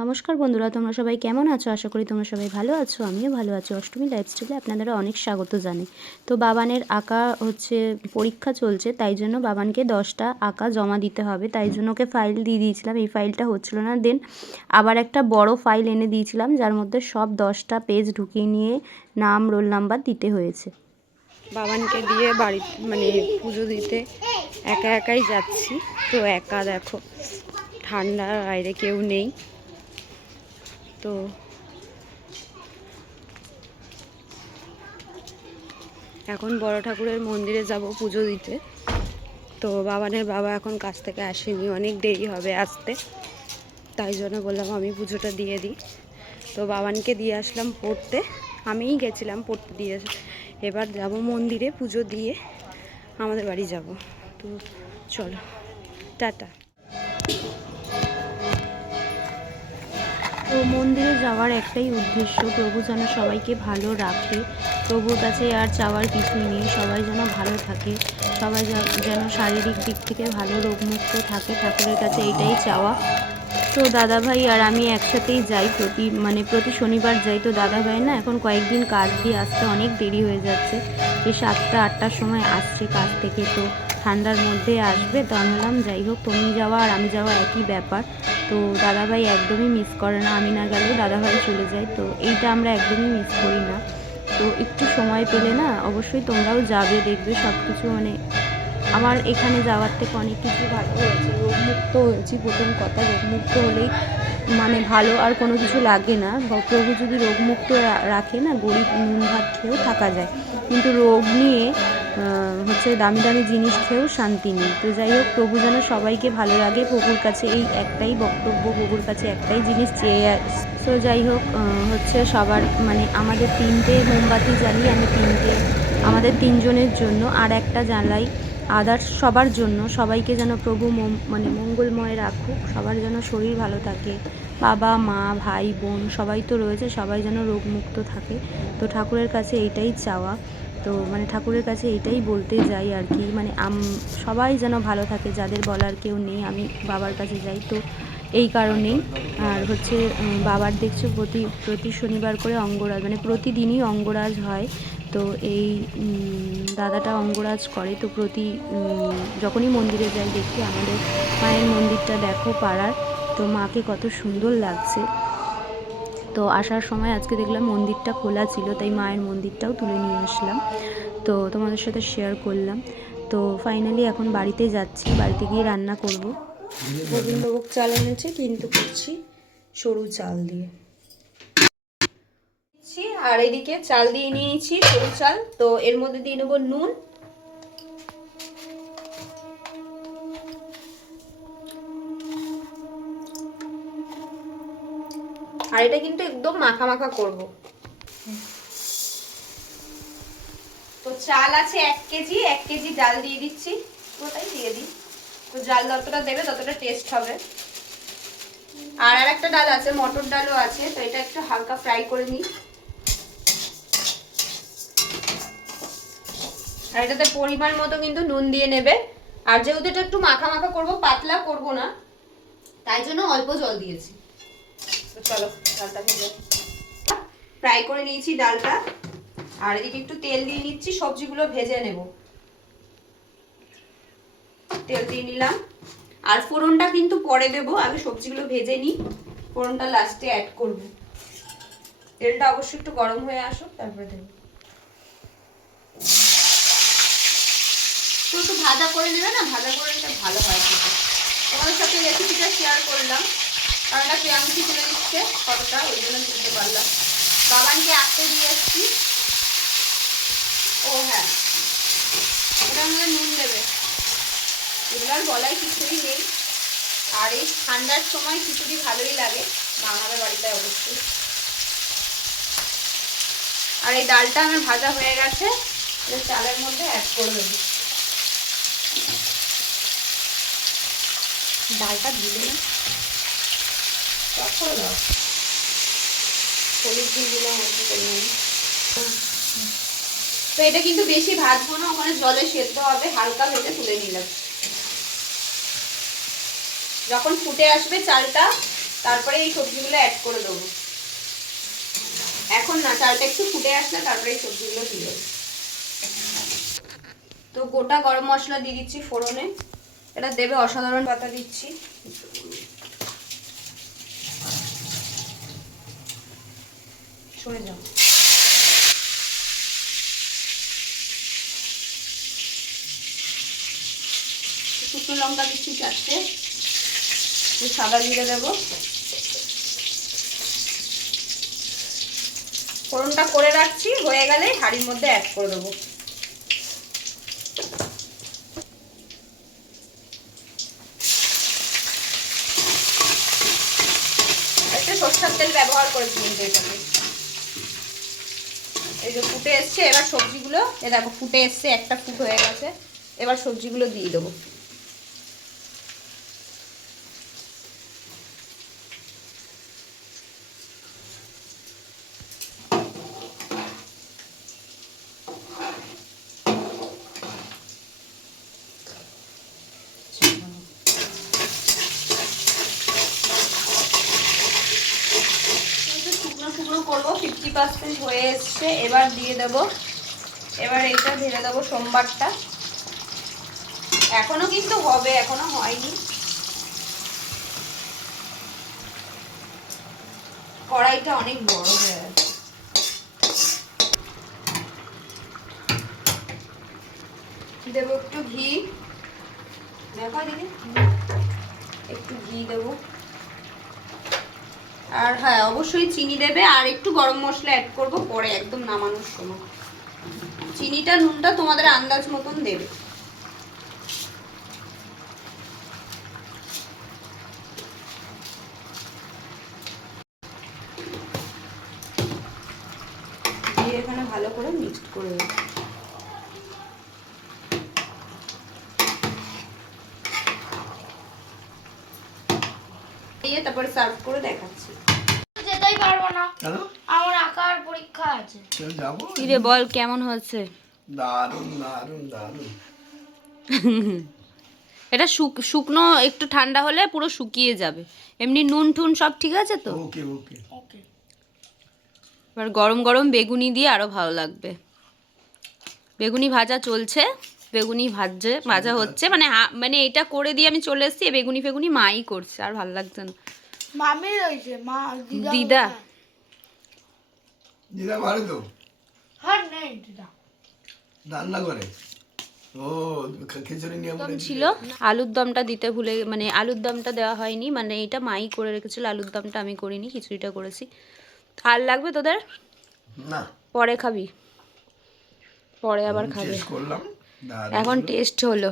নমস্কার বন্ধুরা, তোমরা সবাই কেমন আছো? আশা করি তোমরা সবাই ভালো আছো। আমিও ভালো আছি। অষ্টমী লাইফস্টাইলে আপনাদের অনেক স্বাগত জানাই। তো বাবানের আঁকা পরীক্ষা চলছে, তাই জন্য বাবানকে 10টা আঁকা জমা দিতে হবে। তাই জন্য ওকে ফাইল দিয়ে দিয়েছিলাম। এই ফাইলটা হচ্ছিল না, দেন আবার একটা বড় ফাইল এনে দিয়েছিলাম, যার মধ্যে সব 10টা পেজ ঢুকিয়ে নিয়ে নাম, রোল নাম্বার দিতে হয়েছে। বাবানকে দিয়ে বাড়ি পুজো দিতে একা একাই যাচ্ছি। তো একা দেখো, ঠান্ডা, বাইরে কেউ নেই। তো এখন বড় ঠাকুরের মন্দিরে যাব পুজো দিতে। তো বাবানের বাবা এখন কাছ থেকে আসেনি, অনেক দেরি হবে আসতে, তাই জন্য বললাম আমি পুজোটা দিয়ে দিই। তো বাবানকে দিয়ে আসলাম পড়তে, আমিই গেছিলাম পড়তে দিয়ে। এবার যাব মন্দিরে পুজো দিয়ে আমাদের বাড়ি যাব। তো চলো, টাটা। তো মন্দিরে যাওয়ার একটাই উদ্দেশ্য, প্রভু যেন সবাইকে ভালো রাখে। প্রভুর কাছে আর চাওয়ার কিছুই নেই, সবাই যেন ভালো থাকে, সবাই যেন শারীরিক দিক থেকে ভালো, রোগমুক্ত থাকে, ঠাকুরের কাছে এইটাই চাওয়া। তো দাদাভাই আর আমি একসাথেই যাই, প্রতি শনিবার যাই। তো দাদাভাই না এখন কয়েকদিন কাজ দিয়ে আসতে অনেক দেরি হয়ে যাচ্ছে, যে 7টা-8টার সময় আসছে কাজ থেকে। তো ঠান্ডার মধ্যে আসবে, তো আমি বললাম যাই হোক, তুমি যাওয়া আর আমি যাওয়া একই ব্যাপার। তো দাদাভাই একদমই মিস করে না, আমি না গেলেও দাদাভাই চলে যায়। তো এইটা আমরা একদমই মিস করি না। তো একটু সময় পেলে না অবশ্যই তোমরাও যাবে, দেখবে সব কিছু আমার এখানে যাওয়ার থেকে অনেক কিছু ভালো হয়েছে, রোগমুক্ত হয়েছি। প্রথম কথা, রোগমুক্ত হলেই ভালো, আর কোনো কিছু লাগে না। প্রভু যদি রোগমুক্ত রাখে না, গরিব নুন ভাত খেয়েও থাকা যায়, কিন্তু রোগ নিয়ে দামি দামি জিনিস খেয়েও শান্তি নেই। তো যাই হোক, প্রভু যেন সবাইকে ভালো লাগে, প্রভুর কাছে এই একটাই বক্তব্য, প্রভুর কাছে একটাই জিনিস চেয়ে। তো যাই হোক, সবার আমাদের 3টে মোমবাতি জ্বালিয়ে আমি আমাদের 3জনের জন্য, আর একটা জ্বালাই আদার্স সবার জন্য। সবাইকে যেন প্রভু মঙ্গলময় রাখুক, সবার যেন শরীর ভালো থাকে, বাবা মা ভাই বোন সবাই তো রয়েছে, সবাই যেন রোগমুক্ত থাকে। তো ঠাকুরের কাছে এইটাই চাওয়া। তো ঠাকুরের কাছে এইটাই বলতে যাই আর কি, সবাই যেন ভালো থাকে, যাদের বলার কেউ নেই, আমি বাবার কাছে যাই। তো এই কারণেই। আর বাবার দেখছো প্রতি শনিবার করে অঙ্গরাজ, প্রতিদিনই অঙ্গরাজ হয়। তো এই দাদাটা অঙ্গরাজ করে। তো যখনই মন্দিরে যাই দেখি, আমাদের মায়ের মন্দিরটা দেখো পাড়ার, তো মাকে কত সুন্দর লাগছে। তো আসার সময় আজকে দেখলাম মন্দিরটা খোলা ছিল, তাই মায়ের মন্দিরটাও তুলে নিয়ে আসলাম, তো তোমাদের সাথে শেয়ার করলাম। তো ফাইনালি এখন বাড়িতে যাচ্ছি, বাড়িতে গিয়ে রান্না করব। গোবিন্দভোগ চাল এনেছে, কিন্তু করছি সরু চাল দিয়ে। আর এদিকে চাল দিয়ে নিয়েছি সরু চাল, তো এর মধ্যে দিয়ে নেবো নুন, আর এটা কিন্তু একদম মাখা মাখা করব। তো চাল আছে 1 কেজি, 1 কেজি ডাল দিয়ে দিচ্ছি, পুরোটাই দিয়ে দিই। তো ডাল যতটা দেবে ততটা টেস্ট হবে। আর একটা ডাল আছে, মটর ডালও আছে, তো এটা একটু হালকা ফ্রাই করে নিই। আর এটাতে পরিমাণ মতো কিন্তু নুন দিয়ে নেবে। আর যেহেতু এটা একটু মাখা মাখা করবো, পাতলা করব না, তাই জন্য অল্প জল দিয়েছি। তো চলো ডালটা ভেজে ফ্রাই করে নিয়েছি ডালটা, আর এদিকে একটু তেল দিয়ে নিচ্ছি, সবজিগুলো ভেজে নেব। তেল দিয়ে নিলাম, আর ফোড়নটা কিন্তু পরে দেব, আগে সবজিগুলো ভেজে নিই, ফোড়নটা লাস্টে অ্যাড করব। তেলটা অবশ্যই একটু গরম হয়ে আসুক, তারপরে দেব। একটু ভাজা করে নেবে না, ভাজা করে নিলে ভালো হয় খেতে। তোমাদের সাথে রেসিপিটা শেয়ার করলাম, কারণ এটা ক্রিয়াংশি তুলে দিচ্ছে কতটা, ওই জন্য তুলতে পারলাম। বাবানকে আঁকতে দিয়ে এসছি। ও হ্যাঁ, এটার মধ্যে নুন দেবে, এগুলো আর বলার কিছুই নেই। আর এই ঠান্ডার সময় খিচুড়ি ভালোই লাগে, বাঙালির বাড়িতে অবশ্যই। আর এই ডালটা আমার ভাজা হয়ে গেছে, চালের মধ্যে অ্যাড করে দেবো। ডালটা দিলে না করে দাও, হলুদ দিয়ে দিলাম, অল্প পরিমাণে। তো এটা কিন্তু বেশি ভাজবো না, ওখানে জলে সেদ্ধ হবে, হালকা ভেজে তুলে নিলাম। যখন ফুটে আসবে চালটা, তারপরে এই সবজিগুলো অ্যাড করে দেবো। এখন না, চালটা একটু ফুটে আসলে তারপরে এই সবজিগুলো দিয়ে দেবো। তো গোটা গরম মশলা দিয়ে দিচ্ছি ফোড়নে, এটা দেবে অসাধারণ। পাতা দিচ্ছি, সরে যাও। শুকনো লঙ্কা দিচ্ছি 4টে, সাদা জিরে দেবো। ফোড়নটা করে রাখছি, হয়ে গেলে হাঁড়ির মধ্যে অ্যাড করে দেবো। একটা সরষের তেল ব্যবহার করেছি কিন্তু এটাতে। এই যে ফুটে এসছে, এবার সবজিগুলো, এ দেখো ফুটে এসছে, একটা ফুট হয়ে গেছে। এবার সবজিগুলো দিয়ে দেবো। শুকনো শুকনো করবো, 50% হয়ে এসছে। এবার দিয়ে দেবো, এবার এটা ঢেলে দেবো সোমবারটা। এখনো কিন্তু হবে, এখনো হয়নি। কড়াইটা অনেক বড় হয়ে গেছে। দেবো একটু ঘি, দেখো দিদি, একটু ঘি দেবো। আর হ্যাঁ, অবশ্যই চিনি দেবে, আর একটু গরম মশলা অ্যাড করবো পরে একদম নামানোর সময়। চিনিটা নুনটা তোমাদের আন্দাজ মতন দেবে। দিয়ে এখানে ভালো করে মিক্সড করে দেবো। দিয়ে তারপরে সার্ভ করে দেখাচ্ছি। যেতেই পারবো না, আমার আঁকার পরীক্ষা আছে। কি রে বল, কেমন হচ্ছে? দারুণ দারুণ দারুণ। এটা শুকনো, একটু ঠান্ডা হলে পুরো শুকিয়ে যাবে। এমনি নুন টুন সব ঠিক আছে তো? ওকে ওকে ওকে। এবার গরম গরম বেগুনি দিয়ে আরো ভালো লাগবে। বেগুনি ভাজা চলছে, বেগুনি ভাজা হচ্ছে, মানে মানে এটা করে দিয়ে আমি চলে এসেছি। বেগুনি ফেগুনি মাই করছে, আর ভালো লাগছে না। মামি রয়েছে, মা দিদা দিদা ঘরে তো হ্যাঁ নেই, দিদা রান্না করে। ও খিচুড়ি নিয়ে দম ছিল, আলুর দমটা দিতে ভুলে, মানে আলুর দমটা দেওয়া হয়নি, মানে এটা মাই করে রেখেছিল, আলুর দমটা আমি করিনি, খিচুড়িটা করেছি। আর লাগবে তোদের? না, পরে খাবি, পরে আবার খাবে। টেস্ট করলাম, এখন টেস্ট হলো।